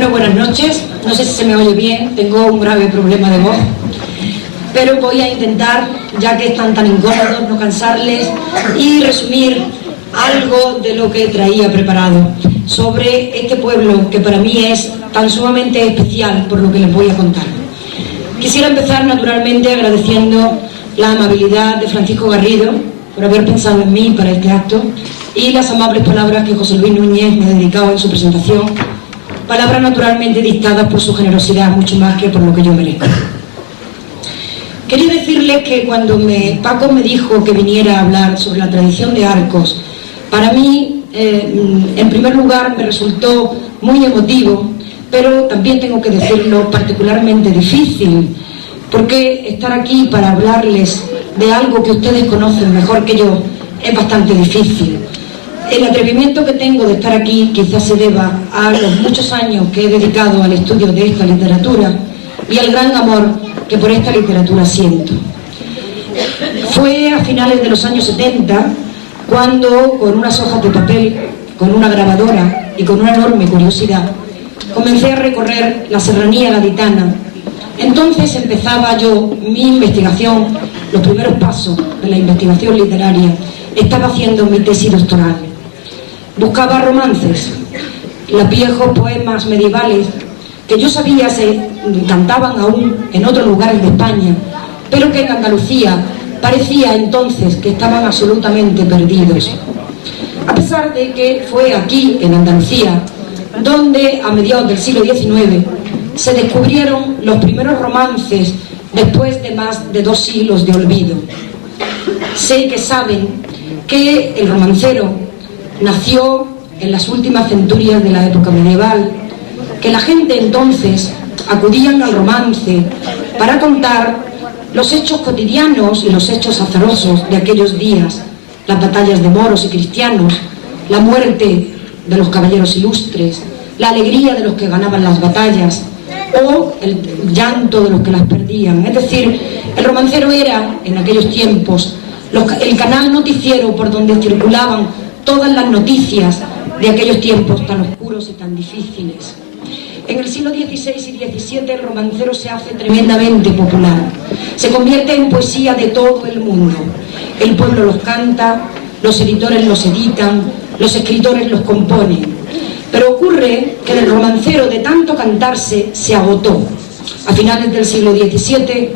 Bueno, buenas noches. No sé si se me oye bien, tengo un grave problema de voz, pero voy a intentar, ya que están tan incómodos, no cansarles y resumir algo de lo que traía preparado sobre este pueblo que para mí es tan sumamente especial por lo que les voy a contar. Quisiera empezar naturalmente agradeciendo la amabilidad de Francisco Garrido por haber pensado en mí para este acto y las amables palabras que José Luis Núñez me ha dedicado en su presentación, palabras naturalmente dictadas por su generosidad mucho más que por lo que yo merezco. Quería decirles que cuando Paco me dijo que viniera a hablar sobre la tradición de Arcos, para mí, en primer lugar, me resultó muy emotivo, pero también tengo que decirlo, particularmente difícil, porque estar aquí para hablarles de algo que ustedes conocen mejor que yo es bastante difícil. El atrevimiento que tengo de estar aquí quizás se deba a los muchos años que he dedicado al estudio de esta literatura y al gran amor que por esta literatura siento. Fue a finales de los años 70 cuando, con unas hojas de papel, con una grabadora y con una enorme curiosidad, comencé a recorrer la serranía gaditana. Entonces empezaba yo mi investigación, los primeros pasos de la investigación literaria. Estaba haciendo mi tesis doctoral. Buscaba romances, los viejos poemas medievales que yo sabía se cantaban aún en otros lugares de España, pero que en Andalucía parecía entonces que estaban absolutamente perdidos. A pesar de que fue aquí, en Andalucía, donde a mediados del siglo XIX se descubrieron los primeros romances después de más de 2 siglos de olvido. Sé que saben que el romancero nació en las últimas centurias de la época medieval, que la gente entonces acudían al romance para contar los hechos cotidianos y los hechos azarosos de aquellos días, las batallas de moros y cristianos, la muerte de los caballeros ilustres, la alegría de los que ganaban las batallas o el llanto de los que las perdían. Es decir, el romancero era, en aquellos tiempos, el canal noticiero por donde circulaban todas las noticias de aquellos tiempos tan oscuros y tan difíciles. En el siglo XVI y XVII el romancero se hace tremendamente popular. Se convierte en poesía de todo el mundo. El pueblo los canta, los editores los editan, los escritores los componen. Pero ocurre que el romancero de tanto cantarse se agotó. A finales del siglo XVII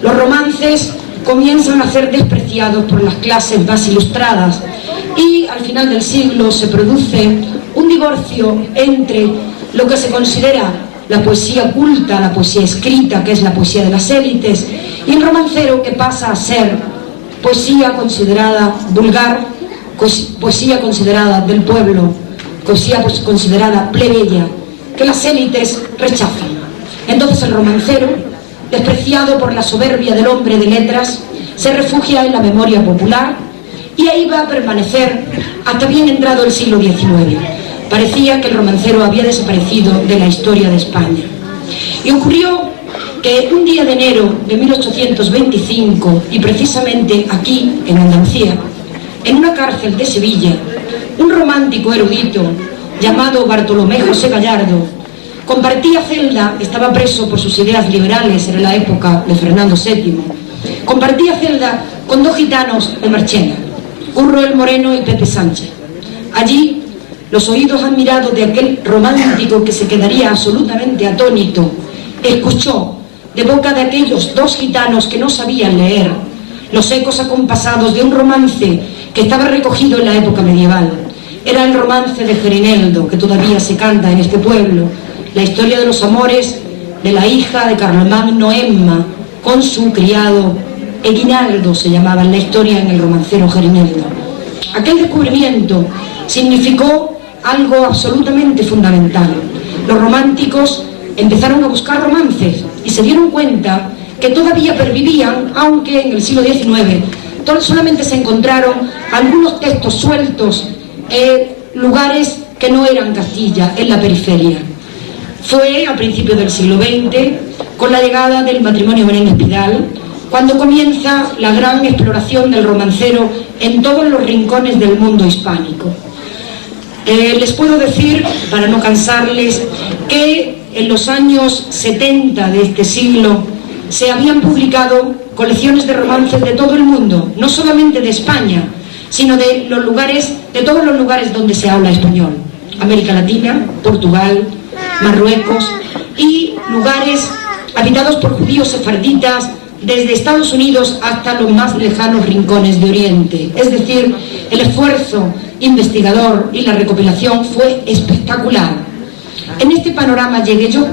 los romances comienzan a ser despreciados por las clases más ilustradas y al final del siglo se produce un divorcio entre lo que se considera la poesía culta, la poesía escrita, que es la poesía de las élites, y el romancero, que pasa a ser poesía considerada vulgar, poesía considerada del pueblo, poesía considerada plebeya, que las élites rechazan. Entonces el romancero, despreciado por la soberbia del hombre de letras, se refugia en la memoria popular y ahí va a permanecer hasta bien entrado el siglo XIX. Parecía que el romancero había desaparecido de la historia de España. Y ocurrió que un día de enero de 1825, y precisamente aquí, en Andalucía, en una cárcel de Sevilla, un romántico erudito llamado Bartolomé José Gallardo compartía celda, estaba preso por sus ideas liberales en la época de Fernando VII, compartía celda con 2 gitanos de Marchena, Curro el Moreno y Pepe Sánchez. Allí, los oídos admirados de aquel romántico que se quedaría absolutamente atónito, escuchó de boca de aquellos 2 gitanos que no sabían leer los ecos acompasados de un romance que estaba recogido en la época medieval. Era el romance de Gerineldo, que todavía se canta en este pueblo, la historia de los amores de la hija de Carlomagno Emma con su criado Eguinaldo, se llamaba en la historia en el romancero Gerineldo. Aquel descubrimiento significó algo absolutamente fundamental. Los románticos empezaron a buscar romances y se dieron cuenta que todavía pervivían, aunque en el siglo XIX solamente se encontraron algunos textos sueltos en lugares que no eran Castilla, en la periferia. Fue a principios del siglo XX, con la llegada del matrimonio Menéndez-Pidal, cuando comienza la gran exploración del romancero en todos los rincones del mundo hispánico. Les puedo decir, para no cansarles, que en los años 70 de este siglo se habían publicado colecciones de romances de todo el mundo, no solamente de España, sino de todos los lugares donde se habla español. América Latina, Portugal, Marruecos y lugares habitados por judíos sefarditas desde Estados Unidos hasta los más lejanos rincones de Oriente. Es decir, el esfuerzo investigador y la recopilación fue espectacular. En este panorama llegué yo,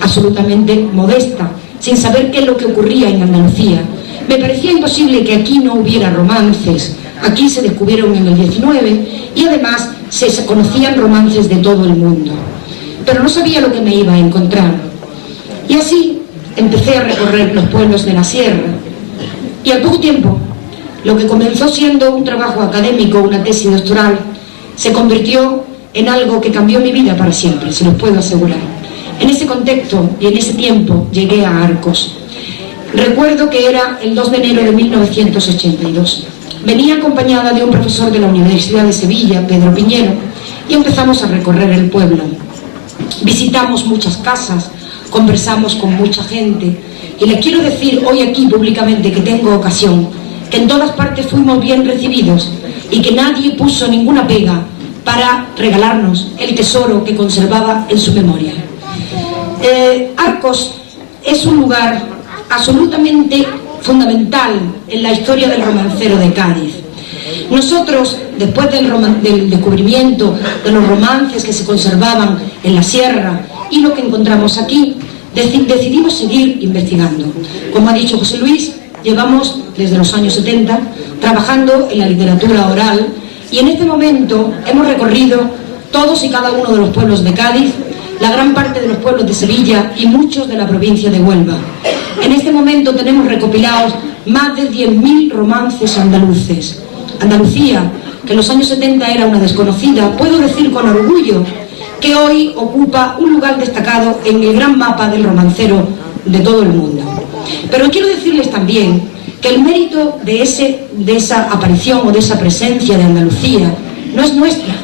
absolutamente modesta, sin saber qué es lo que ocurría en Andalucía. Me parecía imposible que aquí no hubiera romances. Aquí se descubrieron en el 19 y además se conocían romances de todo el mundo. Pero no sabía lo que me iba a encontrar. Y así empecé a recorrer los pueblos de la sierra. Y al poco tiempo, lo que comenzó siendo un trabajo académico, una tesis doctoral, se convirtió en algo que cambió mi vida para siempre, se los puedo asegurar. En ese contexto y en ese tiempo llegué a Arcos. Recuerdo que era el 2 de enero de 1982. Venía acompañada de un profesor de la Universidad de Sevilla, Pedro Piñero, y empezamos a recorrer el pueblo. Visitamos muchas casas, conversamos con mucha gente, y les quiero decir hoy aquí públicamente que tengo ocasión, que en todas partes fuimos bien recibidos y que nadie puso ninguna pega para regalarnos el tesoro que conservaba en su memoria. Arcos es un lugar absolutamente fundamental en la historia del romancero de Cádiz. Nosotros, después del descubrimiento de los romances que se conservaban en la sierra y lo que encontramos aquí, decidimos seguir investigando. Como ha dicho José Luis, llevamos desde los años 70 trabajando en la literatura oral y en este momento hemos recorrido todos y cada uno de los pueblos de Cádiz, la gran parte de los pueblos de Sevilla y muchos de la provincia de Huelva. En este momento tenemos recopilados más de 10.000 romances andaluces. Andalucía, que en los años 70 era una desconocida, puedo decir con orgullo que hoy ocupa un lugar destacado en el gran mapa del romancero de todo el mundo. Pero quiero decirles también que el mérito de esa aparición o de esa presencia de Andalucía no es nuestra,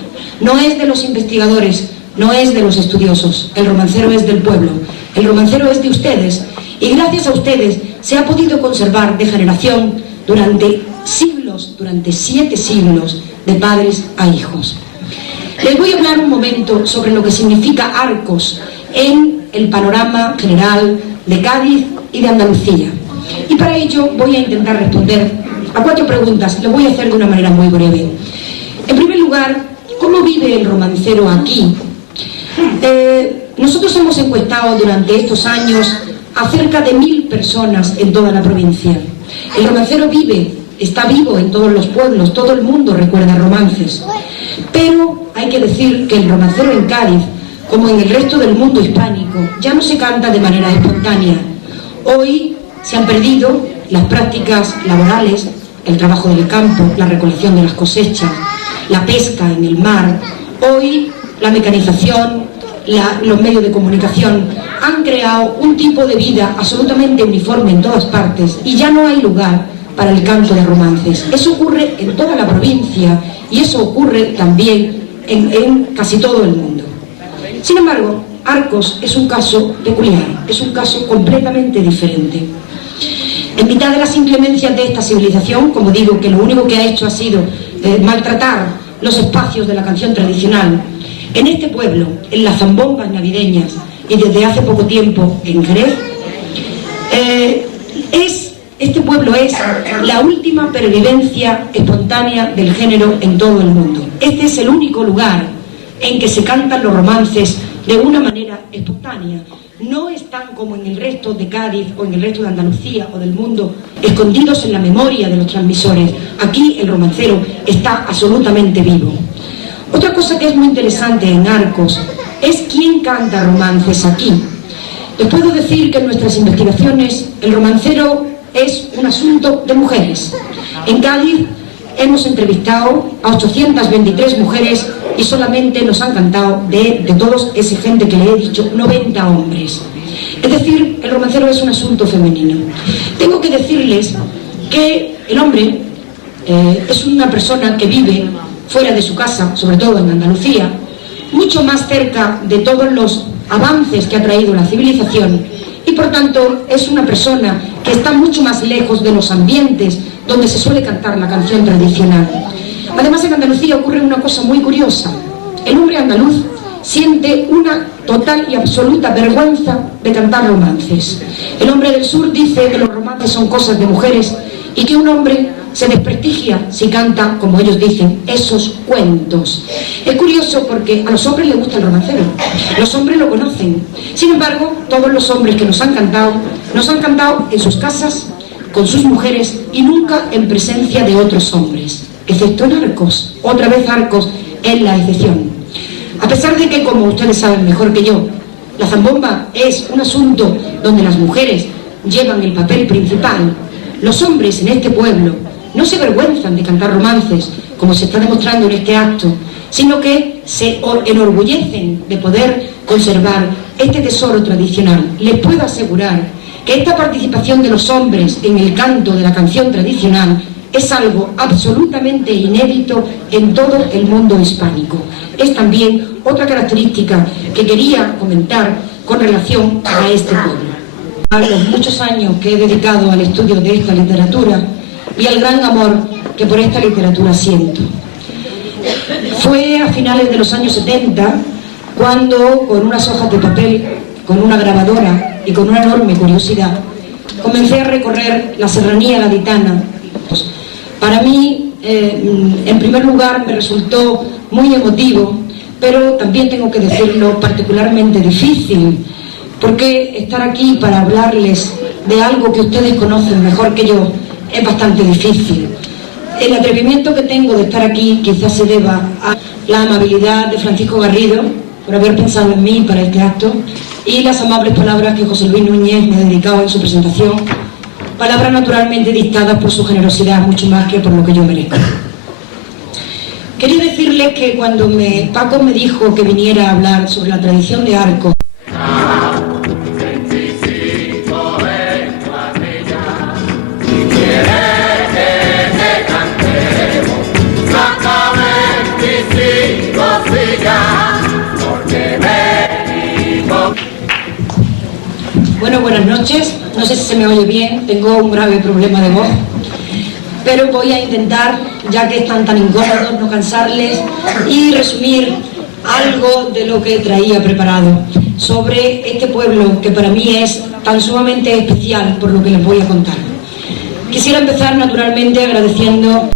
no es de los investigadores, no es de los estudiosos. El romancero es del pueblo, el romancero es de ustedes, y gracias a ustedes se ha podido conservar de generación durante siglos, durante 7 siglos, de padres a hijos. Les voy a hablar un momento sobre lo que significa Arcos en el panorama general de Cádiz y de Andalucía. Y para ello voy a intentar responder a 4 preguntas. Lo voy a hacer de una manera muy breve. En primer lugar, ¿cómo vive el romancero aquí? Nosotros hemos encuestado durante estos años a cerca de 1000 personas en toda la provincia. El romancero está vivo en todos los pueblos, todo el mundo recuerda romances. Pero hay que decir que el romancero en Cádiz, como en el resto del mundo hispánico, ya no se canta de manera espontánea. Hoy se han perdido las prácticas laborales, el trabajo del campo, la recolección de las cosechas, la pesca en el mar. Hoy la mecanización, los medios de comunicación han creado un tipo de vida absolutamente uniforme en todas partes y ya no hay lugar para el canto de romances. Eso ocurre en toda la provincia y eso ocurre también en casi todo el mundo. Sin embargo, Arcos es un caso peculiar, es un caso completamente diferente. En mitad de las inclemencias de esta civilización, como digo, que lo único que ha hecho ha sido maltratar los espacios de la canción tradicional, en este pueblo, en las zambombas navideñas y desde hace poco tiempo en Jerez, este pueblo es la última pervivencia espontánea del género en todo el mundo. Este es el único lugar en que se cantan los romances de una manera espontánea. No están como en el resto de Cádiz o en el resto de Andalucía o del mundo escondidos en la memoria de los transmisores. Aquí el romancero está absolutamente vivo. Otra cosa que es muy interesante en Arcos es quién canta romances aquí. Les puedo decir que en nuestras investigaciones el romancero es un asunto de mujeres. En Cádiz hemos entrevistado a 823 mujeres y solamente nos han cantado de todos esa gente que le he dicho 90 hombres. Es decir, el romancero es un asunto femenino. Tengo que decirles que el hombre es una persona que vive fuera de su casa, sobre todo en Andalucía, mucho más cerca de todos los avances que ha traído la civilización, y por tanto es una persona que está mucho más lejos de los ambientes donde se suele cantar la canción tradicional. Además, en Andalucía ocurre una cosa muy curiosa. El hombre andaluz siente una total y absoluta vergüenza de cantar romances. El hombre del sur dice que los romances son cosas de mujeres y que un hombre se desprestigia si canta, como ellos dicen, esos cuentos. Es curioso porque a los hombres les gusta el romancero, los hombres lo conocen. Sin embargo, todos los hombres que nos han cantado en sus casas, con sus mujeres y nunca en presencia de otros hombres, excepto en Arcos. Otra vez Arcos es la excepción. A pesar de que, como ustedes saben mejor que yo, la zambomba es un asunto donde las mujeres llevan el papel principal, los hombres en este pueblo no se avergüenzan de cantar romances, como se está demostrando en este acto, sino que se enorgullecen de poder conservar este tesoro tradicional. Les puedo asegurar que esta participación de los hombres en el canto de la canción tradicional es algo absolutamente inédito en todo el mundo hispánico. Es también otra característica que quería comentar con relación a este pueblo. A los muchos años que he dedicado al estudio de esta literatura y al gran amor que por esta literatura siento. Fue a finales de los años 70 cuando, con unas hojas de papel, con una grabadora y con una enorme curiosidad, comencé a recorrer la serranía gaditana. Para mí, en primer lugar, me resultó muy emotivo, pero también tengo que decirlo, particularmente difícil, porque estar aquí para hablarles de algo que ustedes conocen mejor que yo es bastante difícil. El atrevimiento que tengo de estar aquí quizás se deba a la amabilidad de Francisco Garrido por haber pensado en mí para este acto y las amables palabras que José Luis Núñez me ha dedicado en su presentación, palabras naturalmente dictadas por su generosidad mucho más que por lo que yo merezco. Quería decirles que cuando Paco me dijo que viniera a hablar sobre la tradición de Arcos, bueno, buenas noches. No sé si se me oye bien, tengo un grave problema de voz, pero voy a intentar, ya que están tan incómodos, no cansarles y resumir algo de lo que traía preparado sobre este pueblo que para mí es tan sumamente especial por lo que les voy a contar. Quisiera empezar naturalmente agradeciendo